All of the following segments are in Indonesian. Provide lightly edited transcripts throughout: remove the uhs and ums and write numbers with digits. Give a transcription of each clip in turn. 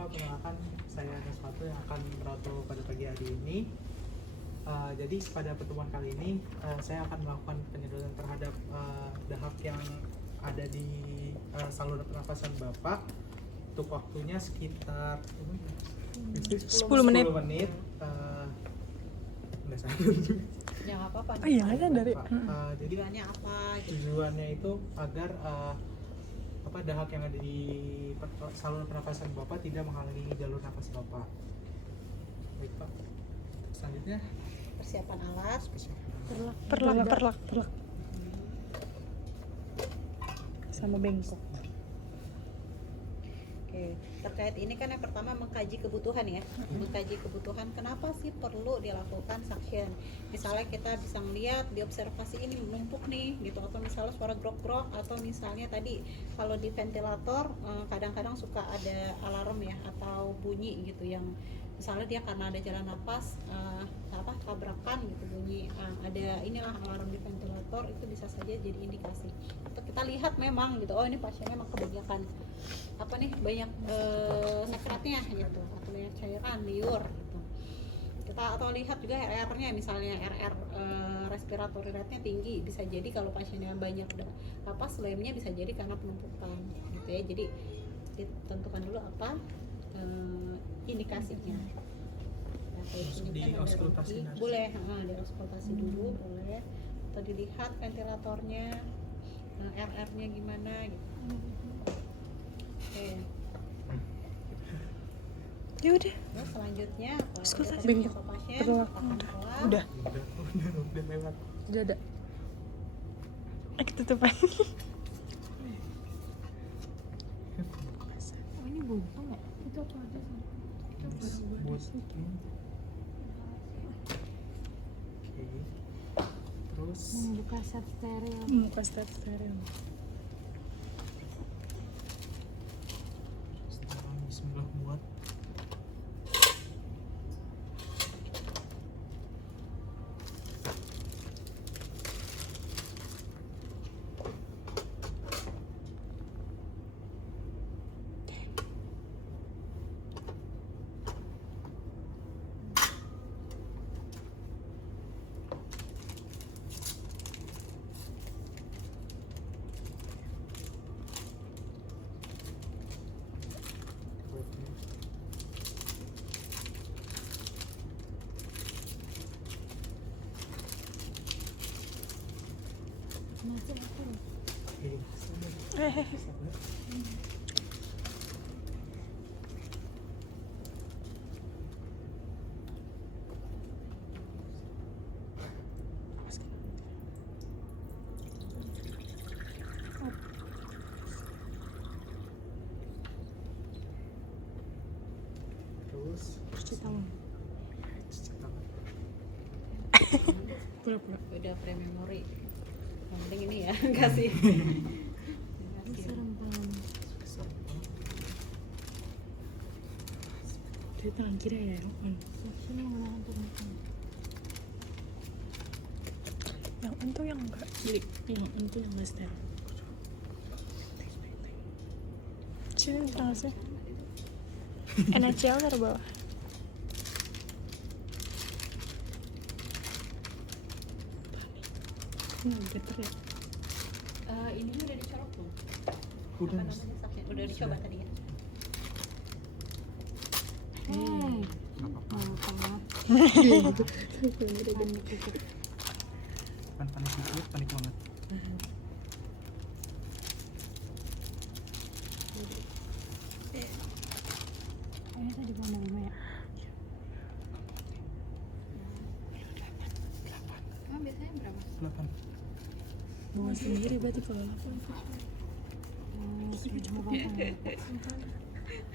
Pak, perkenalkan saya Naswato yang akan merantau pada pagi hari ini. Jadi pada pertemuan kali ini saya akan melakukan penyedotan terhadap dahak yang ada di saluran pernafasan Bapak. Untuk waktunya sekitar 10 menit. 10 menit. Nggak sadar. Ya nggak apa-apa. Oh iya, ada dari. Jadi Tujuannya apa? Gitu. tujuannya itu agar dahak yang ada di saluran pernafasan Bapak tidak menghalangi jalur nafas Bapak. Baik Pak. Selanjutnya Persiapan alat. Perlak. Sama bengkok. Oke, terkait ini kan yang pertama mengkaji kebutuhan ya. Mengkaji kebutuhan, kenapa sih perlu dilakukan suction? Misalnya kita bisa melihat di observasi ini menumpuk nih gitu, atau misalnya suara grok-grok, atau misalnya tadi kalau di ventilator kadang-kadang suka ada alarm ya, atau bunyi gitu yang misalnya dia karena ada jalan nafas tabrakan gitu bunyi, ada inilah alarm di ventilator, itu bisa saja jadi indikasi. Atau kita lihat memang gitu, oh ini pasiennya memang kebanyakan banyak sekretnya gitu, atau banyak cairan liur gitu. Kita atau lihat juga RR-nya, misalnya RR respiratory rate-nya tinggi, bisa jadi kalau pasiennya banyak slamnya bisa jadi karena penumpukan gitu ya. Jadi ditentukan dulu apa indikasinya. di auskultasi Boleh, di auskultasi dulu boleh, atau dilihat ventilatornya, RR-nya gimana gitu. Oke. Ya udah. Terus selanjutnya Auskultasi. bengkok pasien Perlak. akan perlak. Udah lewat. ada. Kita tutup aja. Oh ini buntung ya? Itu apa aja sih? Itu apa? Oke. Terus Membuka set steril. Muka steril. sekarang bismillah buat. Macam apa? Terus Cuci tangan. cuci tangan. Pura-pura. Udah pre-memory. Yang penting ini ya, kasih. Serem banget. Dari tangan kiri ya, on. Suction yang mana untuk makan? Yang on tuh yang enggak kiri, yang on tuh yang enggak steril. Sini tangan sih. NHL taruh bawah. Better ya. Ini udah dicolok belum? Udah. Apa namanya suction? Udah dicoba tadi ya? Nggak apa-apa. Panik dikit, panik banget. Ini tadi di mana ya? Emang biasanya berapa? 8. Bawa sendiri berarti kalau 8.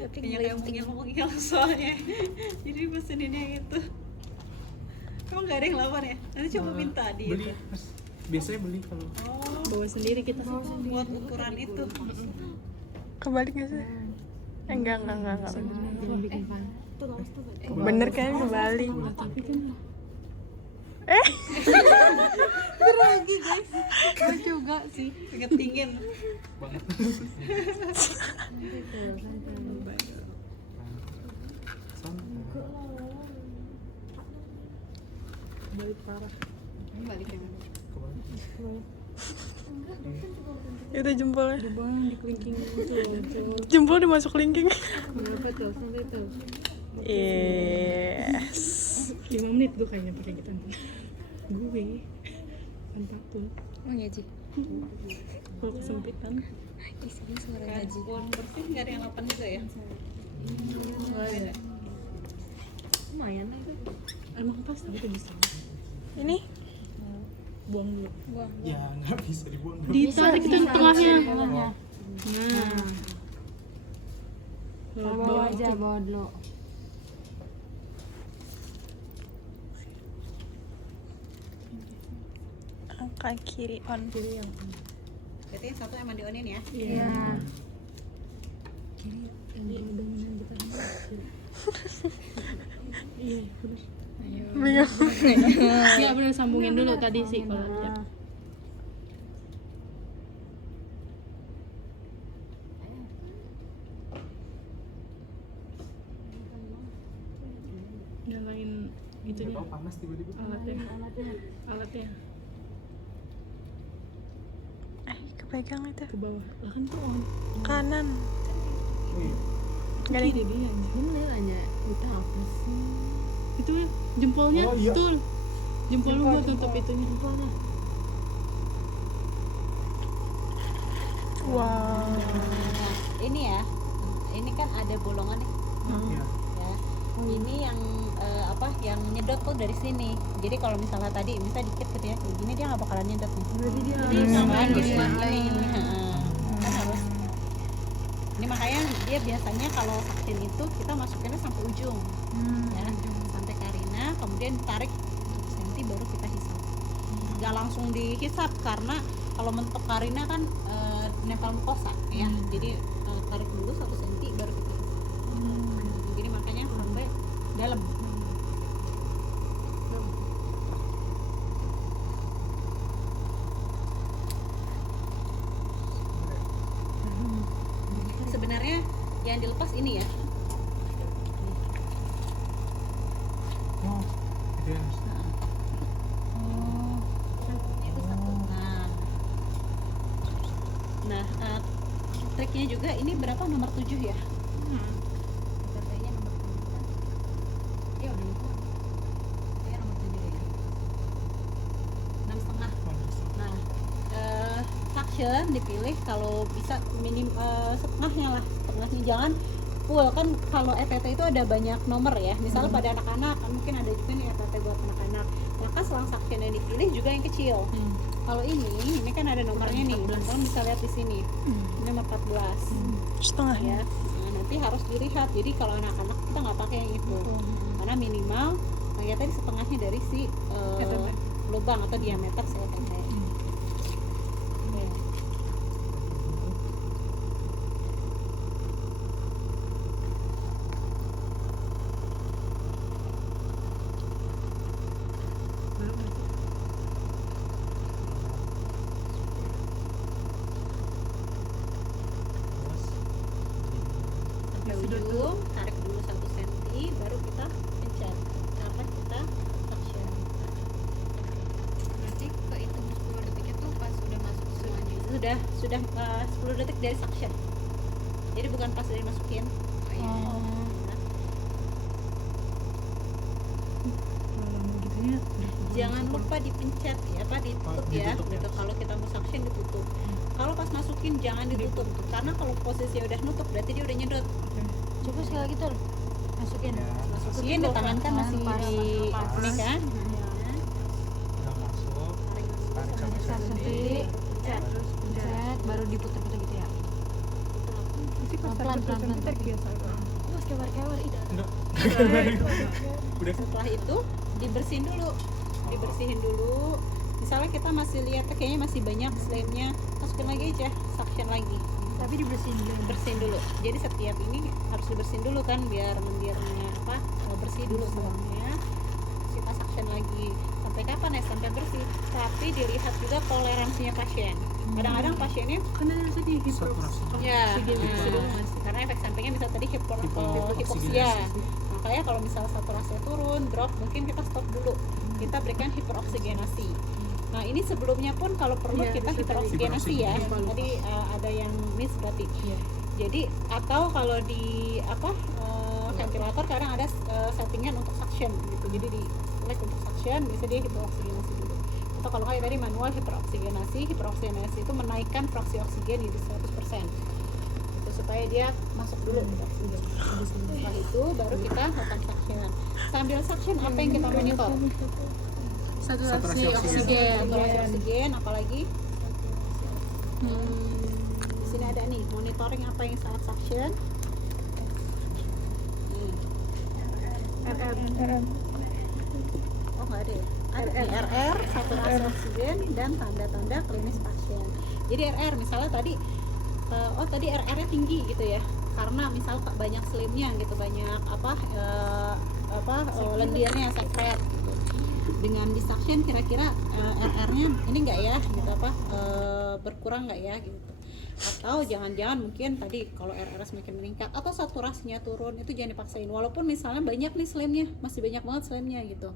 Banyak yang ngomong hilang soalnya. Jadi peseninnya gitu. Emang gak ada yang lawan ya? Nanti coba minta di Beli. itu. Biasanya beli kalau Oh, Bawa sendiri kita. buat ukuran itu. Kebalik nggak sih? Enggak. Belum bikin pan. Bener kan kebalik. Tapi kan Lagi guys. Gue juga sih ingetingin. banget. balik parah. Ini balik yang mana? Itu jempolnya. Jempolnya di kelingking gitu loh. Jempol dimasuk kelingking. Kenapa tuh? Sampai tuh. Yes. 5 menit gue kayaknya pakai gitu. Gue kan takut. Oh iya Ji. Kalau kesempitan. Isinya suara Haji. Handphone bersih nggak ada yang 8 juga ya? Beda. Lumayan lah itu. Emang pas tapi itu bisa. Ini Buang dulu. Ya nggak bisa dibuang. Ditarik itu tengahnya. Oh, Nah. Bawa aja, bawa dulu. angka kiri on. Berarti yang satu emang dionin ya? Iya. Iya, benar. Bingung. Iya, benar sambungin dulu tadi sih kalau ya. Nyalain gitu nggak nih tahu panas tiba-tiba. alatnya Kepegang itu. ke bawah lah kan tuh on Kanan. Oh, iya. Gak ada. kiri dia Gimana nanya? Kita apa sih? itu jempolnya Oh, iya. tuh jempol lu buat tutup itunya Wow. Nah, ini ya, ini kan ada bolongan nih, Iya. ya. Ini yang yang nyedot tuh dari sini. Jadi kalau misalnya tadi misal dikit gitu ya, kayak gini dia nggak bakalan nyedot nih. Berarti dia Jadi tambahan di sini, kan harus. Ini makanya dia biasanya kalau vaksin itu kita masukinnya sampai ujung, ya, sampai karina, kemudian tarik senti baru kita hisap. Nggak langsung dihisap karena kalau mentok karina kan nempel mukosa ya, jadi tarik dulu 1 senti baru kita hisap. Jadi makanya sampai dalam. Sebenarnya yang dilepas ini ya. Oh, gitu ya. Itu satu. Nah, triknya juga ini berapa nomor 7 ya? Katanya nomor 7 kan? Ya udah lupa. Ya nomor 7 ya. 6,5. Nah, suction dipilih kalau bisa minim setengahnya lah, setengahnya jangan full kan. Kalau ETT itu ada banyak nomor ya, misalnya pada anak-anak kan mungkin ada juga nih ETT buat anak-anak, maka selang suction yang dipilih juga yang kecil. Kalau ini kan ada nomornya nih, teman-teman bisa lihat di sini, ini nomor 14 Setengah ya. ya. Nah, nanti harus dilihat, jadi kalau anak-anak kita nggak pakai yang itu, karena minimal kayak tadi setengahnya dari si lubang atau diameter si ETT. Oke. Sampai ujung, tarik dulu 1 senti, baru kita pencet karena kita suction. Berarti kehitung 10 detik itu pas udah masuk semuanya. Sudah 10 detik dari suction, jadi bukan pas dari masukin. Oh, iya. gitunya Jangan lupa dipencet ya, ditutup ya, ditutup gitu. ya. Kalau kita mau suction ditutup. Kalau pas masukin jangan ditutup, karena kalau posisinya udah nutup berarti dia udah nyedot. Coba sekali lagi tuh. Masukin. Ya, Masukin di tangan kan masih di ini kan. udah masuk. Tarik sampai senti. Pencet, baru diputar-putar gitu ya. Pelan-pelan. Mas kewer-kewer itu. Enggak. Udah. Setelah itu dibersihin dulu. Misalnya kita masih lihat kayaknya masih banyak slime-nya, masukin lagi aja, suction lagi. Tapi Bersihin dulu. Jadi setiap ini harus dibersihin dulu kan, biar lendirnya bersih dulu semuanya. Terus kita suction lagi. Sampai kapan ya? Sampai bersih. Tapi dilihat juga toleransinya pasien. Kadang-kadang pasiennya karena tadi Saturasi. ya, nah, karena efek sampingnya bisa tadi hipoksia. Hipoksigenasi. Makanya kalau misalnya saturasinya turun, drop, mungkin kita stop dulu. kita berikan hiperoksigenasi. Nah ini sebelumnya pun kalau perlu Iya, kita itu tadi. hiperoksigenasi ya. Lupa, lupa. Tadi ada yang miss berarti. Iya. Jadi atau kalau di ventilator kadang ada settingan untuk suction gitu. Jadi di select untuk suction bisa dia hiperoksigenasi dulu. Atau kalau kayak tadi manual hiperoksigenasi itu menaikkan fraksi oksigen jadi 100%. Itu supaya dia masuk dulu gitu oksigen. Setelah itu baru kita lakukan suction. Sambil suction apa yang kita monitor? Saturasi Saturasi oksigen. Saturasi oksigen apalagi? Di sini ada nih monitoring apa yang saat suction. Oh nggak ada ya? Ada nih, RR, saturasi oksigen dan tanda-tanda klinis pasien. Jadi RR misalnya tadi, tadi RR-nya tinggi gitu ya, karena misal banyak slimnya gitu, banyak lendirnya sekret gitu. Dengan disuction kira-kira RR-nya ini enggak ya gitu berkurang enggak ya gitu. Atau jangan-jangan mungkin tadi kalau RR semakin meningkat atau saturasinya turun, itu jangan dipaksain walaupun misalnya banyak nih slimnya, masih banyak banget slimnya gitu,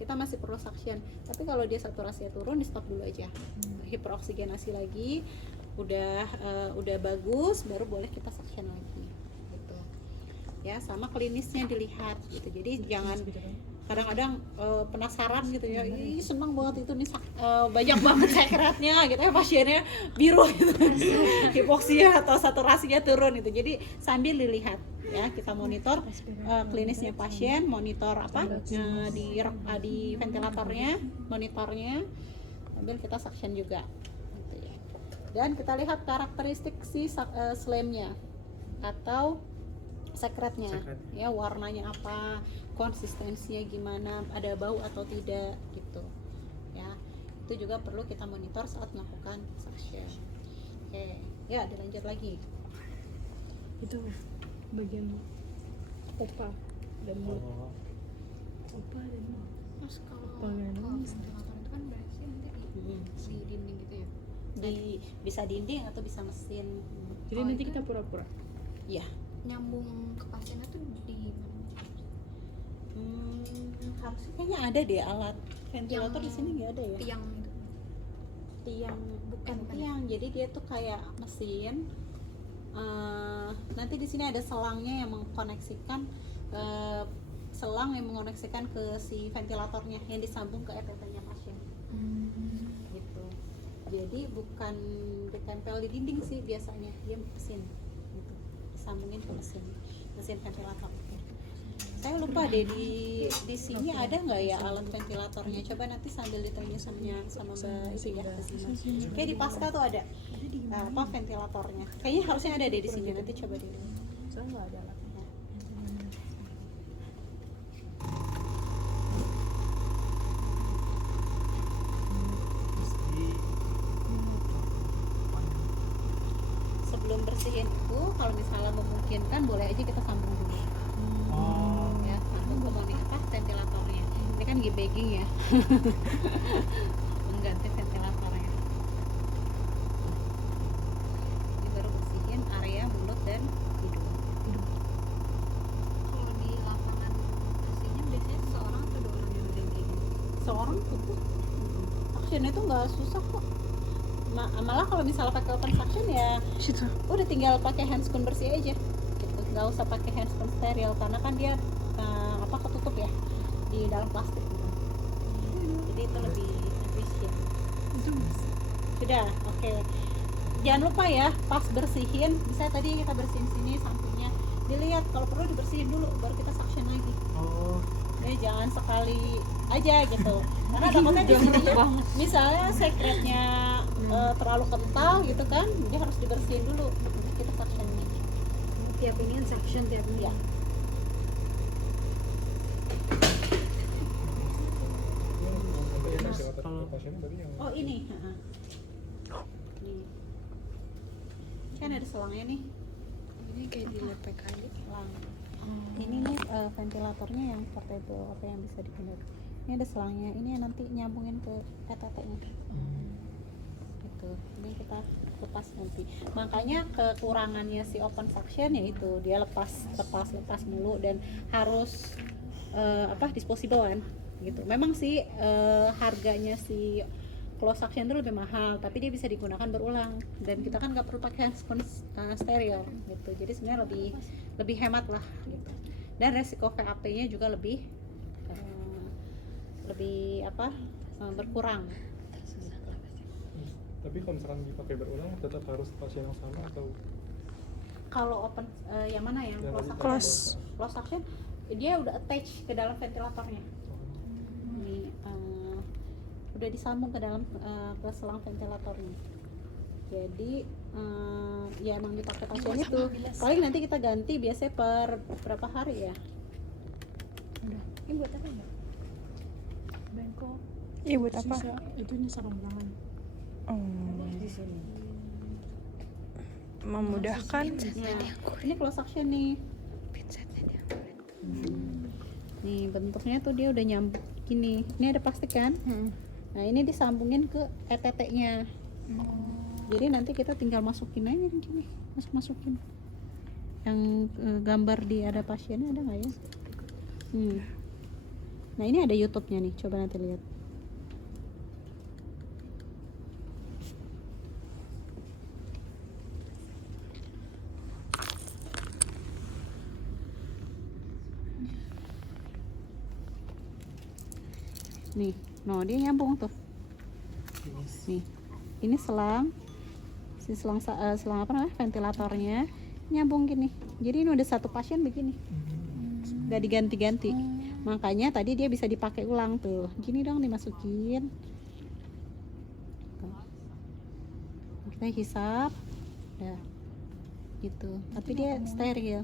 kita masih perlu suction. Tapi kalau dia saturasinya turun, di stop dulu aja, hiperoksigenasi lagi, udah bagus, baru boleh kita suction lagi gitu ya. Sama klinisnya dilihat gitu, jadi jangan kadang-kadang penasaran gitu ya, ih seneng banget itu nih banyak banget sekretnya gitu ya, pasiennya biru gitu hipoksia atau saturasinya turun gitu. Jadi sambil dilihat ya, kita monitor klinisnya pasien, monitor di ventilatornya, monitornya sambil kita suction juga gitu ya. Dan kita lihat karakteristik si slamnya atau sekretnya ya, warnanya apa, konsistensinya gimana, ada bau atau tidak gitu ya. Itu juga perlu kita monitor saat melakukan suction. Oke ya, dilanjut lagi. Itu bagian opa dan mulut. Opa dan mulut. Terus kalau Pengen. ventilator itu kan berarti nanti di dinding gitu ya. Bisa dinding atau bisa mesin. Jadi nanti kita pura-pura. Ya, Nyambung ke pasiennya tuh di mana? harusnya kayaknya ada deh alat ventilator di sini nggak ada ya. Tiang itu. Tiang bukan Bukan. tiang, jadi dia tuh kayak mesin. Nanti di sini ada selangnya yang mengkoneksikan ke si ventilatornya yang disambung ke ETT-nya pasien gitu. Jadi bukan ditempel di dinding sih biasanya, dia mesin gitu, disambungin ke mesin ventilator. Saya lupa deh di sini ada nggak ya alat ventilatornya. Coba nanti sambil ditanya sama Mbak itu ya. Kayak di Pasca tuh ada ventilatornya. Kayaknya harusnya ada deh di sini. Nanti coba deh. Soalnya nggak ada alatnya. Sebelum bersihin itu, kalau misalnya memungkinkan boleh aja kita sambung dulu. Ya, sambung ke ventilatornya. Ini kan bagging ya. Mengganti ventilatornya. Ini baru bersihin area mulut dan hidung. Kalau di lapangan aslinya biasanya seorang atau 2 orang yang udah kayak gitu? Seorang cukup. Suctionnya itu nggak susah kok. Malah kalau misalnya pakai open suction ya udah tinggal pakai handscoon bersih aja gitu. Nggak usah pakai handscoon steril karena kan dia ketutup ya di dalam plastik gitu. Jadi itu lebih efisien. Sudah, oke. Jangan lupa ya, pas bersihin, bisa tadi kita bersihin sini sampingnya, dilihat kalau perlu dibersihin dulu baru kita suction lagi. Jangan sekali aja gitu, karena takutnya di sini misalnya sekretnya terlalu kental gitu kan, dia harus dibersihin dulu, kita suction lagi. Tiap ini kan suction tiap ini. Ya. Oh ini, nih kan ada selangnya nih. Ini kayak dilepek aja. Selang. Ini nih ventilatornya yang portable, apa yang bisa dipindah. Ini ada selangnya, ini yang nanti nyambungin ke ETT-nya. Gitu. Ini kita lepas nanti. Makanya kekurangannya si open suction yaitu dia lepas mulu dan harus disposable kan gitu. Memang sih harganya si closed suction itu lebih mahal, tapi dia bisa digunakan berulang dan kita kan nggak perlu pakai handphone steril gitu. Jadi sebenarnya lebih hemat lah gitu. Dan resiko VAP-nya juga lebih berkurang. Tapi kalau misalkan dipakai berulang tetap harus pasien yang sama atau Kalau open yang mana yang Close. closed suction dia udah attach ke dalam ventilatornya. Ini udah disambung ke dalam ke selang ventilatornya. Jadi ya emang dipakai pasien itu. Paling nanti kita ganti biasanya per berapa hari ya? Ini buat apa ya? Bengkok. Iya buat apa? Itunya sarung tangan. Memudahkan. Nah, ini closed suction nih. Nih bentuknya tuh dia udah nyambung gini. Ini ada plastik kan? Nah ini disambungin ke ETT-nya. Jadi nanti kita tinggal masukin aja gini, masukin. Yang gambar di ada pasiennya ada nggak ya? Nah ini ada YouTube-nya nih, coba nanti lihat. Nih, no dia nyambung tuh. Nih, ini selang apa namanya ventilatornya nyambung gini. Jadi ini udah satu pasien begini, nggak diganti-ganti. Makanya tadi dia bisa dipakai ulang tuh. Gini dong dimasukin. Tuh. Kita hisap, udah gitu. Tapi dia steril.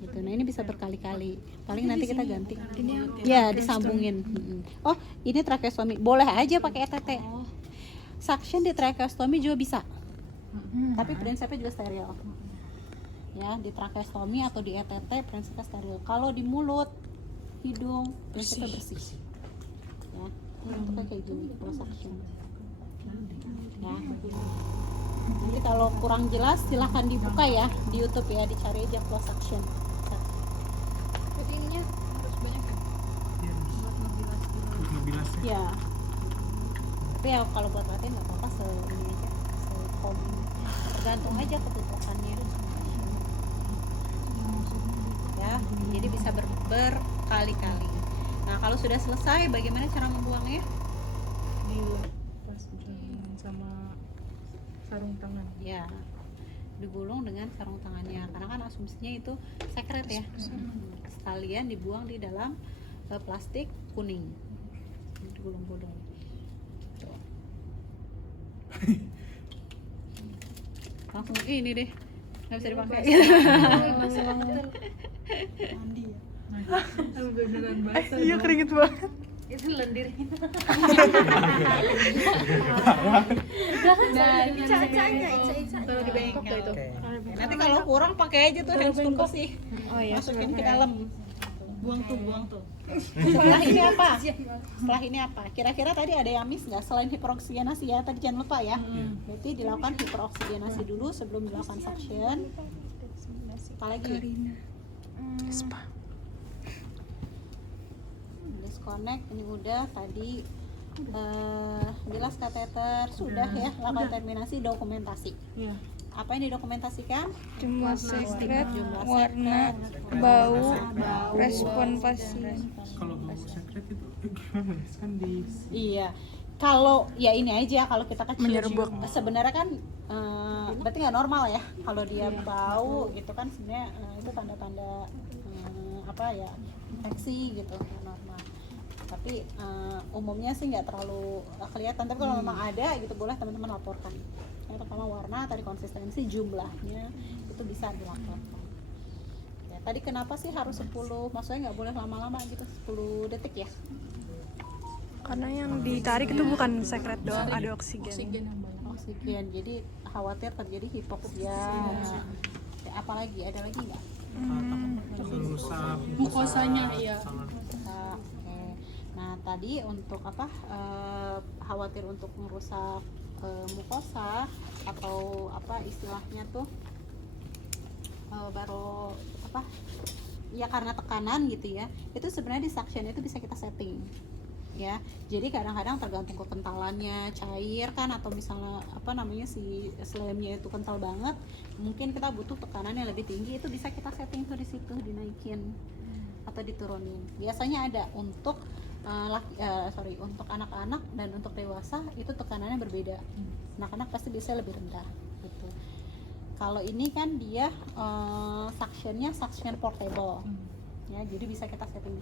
Gitu. Nah ini bisa berkali-kali. Paling nanti kita ganti. Ya disambungin. Oh ini tracheostomy. Boleh aja pakai ETT. Suction di tracheostomy juga bisa. Tapi prinsipnya juga steril. Ya di tracheostomy atau di ETT prinsipnya steril. Kalau di mulut, hidung prinsipnya bersih. Ya bentuknya kayak gini closed suction. Ya. Jadi kalau kurang jelas silahkan dibuka ya di YouTube ya, dicari aja closed suction. Berarti ininya harus banyak kan? Buat ngebilas gitu. Ya. Tapi ya kalau buat latihan nggak apa-apa ini aja, sekom ini. Tergantung aja kebutuhannya. Ya, jadi bisa berkali-kali. Nah kalau sudah selesai, bagaimana cara membuangnya? Dilepas sama sarung tangan. Ya, digulung dengan sarung tangannya. Karena kan asumsinya itu sekret ya. Sekalian dibuang di dalam plastik kuning. Digulung-gulung. Tuh. Langsung ini deh, nggak bisa dipakai. Mandi ya. Beneran basah. Iya keringet banget. Itu lendir gitu. Taruh di bengkok tuh itu. Oke. Nanti kalau kurang pakai aja tuh handphone bersih. Oh iya. Masukin ke dalam. Buang tuh. Setelah ini apa? Setelah ini apa? Kira-kira tadi ada yang miss nggak selain hiperoksigenasi ya? Tadi jangan lupa ya. Berarti dilakukan hiperoksigenasi dulu sebelum dilakukan suction. Apa lagi? Spa. Disconnect ini udah tadi. Bilas kateter sudah ya. Lakukan terminasi dokumentasi. Iya. Apa yang didokumentasikan? Jumlah sekret, Jumlah warna, sekret, bau, respon pasien. Kalau bau sekret itu gimana? Kan di Iya. Kalau ya ini aja kalau kita kecil Menyerbuk. sebenarnya kan berarti nggak normal ya kalau dia bau itu kan sebenarnya itu tanda-tanda apa ya infeksi gitu nggak normal. Tapi umumnya sih nggak terlalu kelihatan. Tapi kalau memang ada gitu boleh teman-teman laporkan. Yang pertama warna, tadi konsistensi, jumlahnya itu bisa dilaporkan. Ya, tadi kenapa sih harus 10? Maksudnya nggak boleh lama-lama gitu 10 detik ya? Karena yang ditarik itu bukan sekret doang, ada oksigen. Oksigen, jadi khawatir terjadi hipoksia. Ya, apalagi ada lagi nggak? rusak Mukosanya, iya. Oke. Nah tadi untuk apa? Khawatir untuk merusak mukosa atau apa istilahnya tuh baru apa? ya karena tekanan gitu ya, itu sebenarnya di suction itu bisa kita setting ya. Jadi kadang-kadang tergantung kekentalannya, cair kan, atau misalnya apa namanya si slamnya itu kental banget, mungkin kita butuh tekanan yang lebih tinggi, itu bisa kita setting tuh di situ, dinaikin atau diturunin. Biasanya ada untuk untuk anak-anak dan untuk dewasa itu tekanannya berbeda. Anak-anak pasti bisa lebih rendah gitu. Kalau ini kan dia suction portable ya, jadi bisa kita setting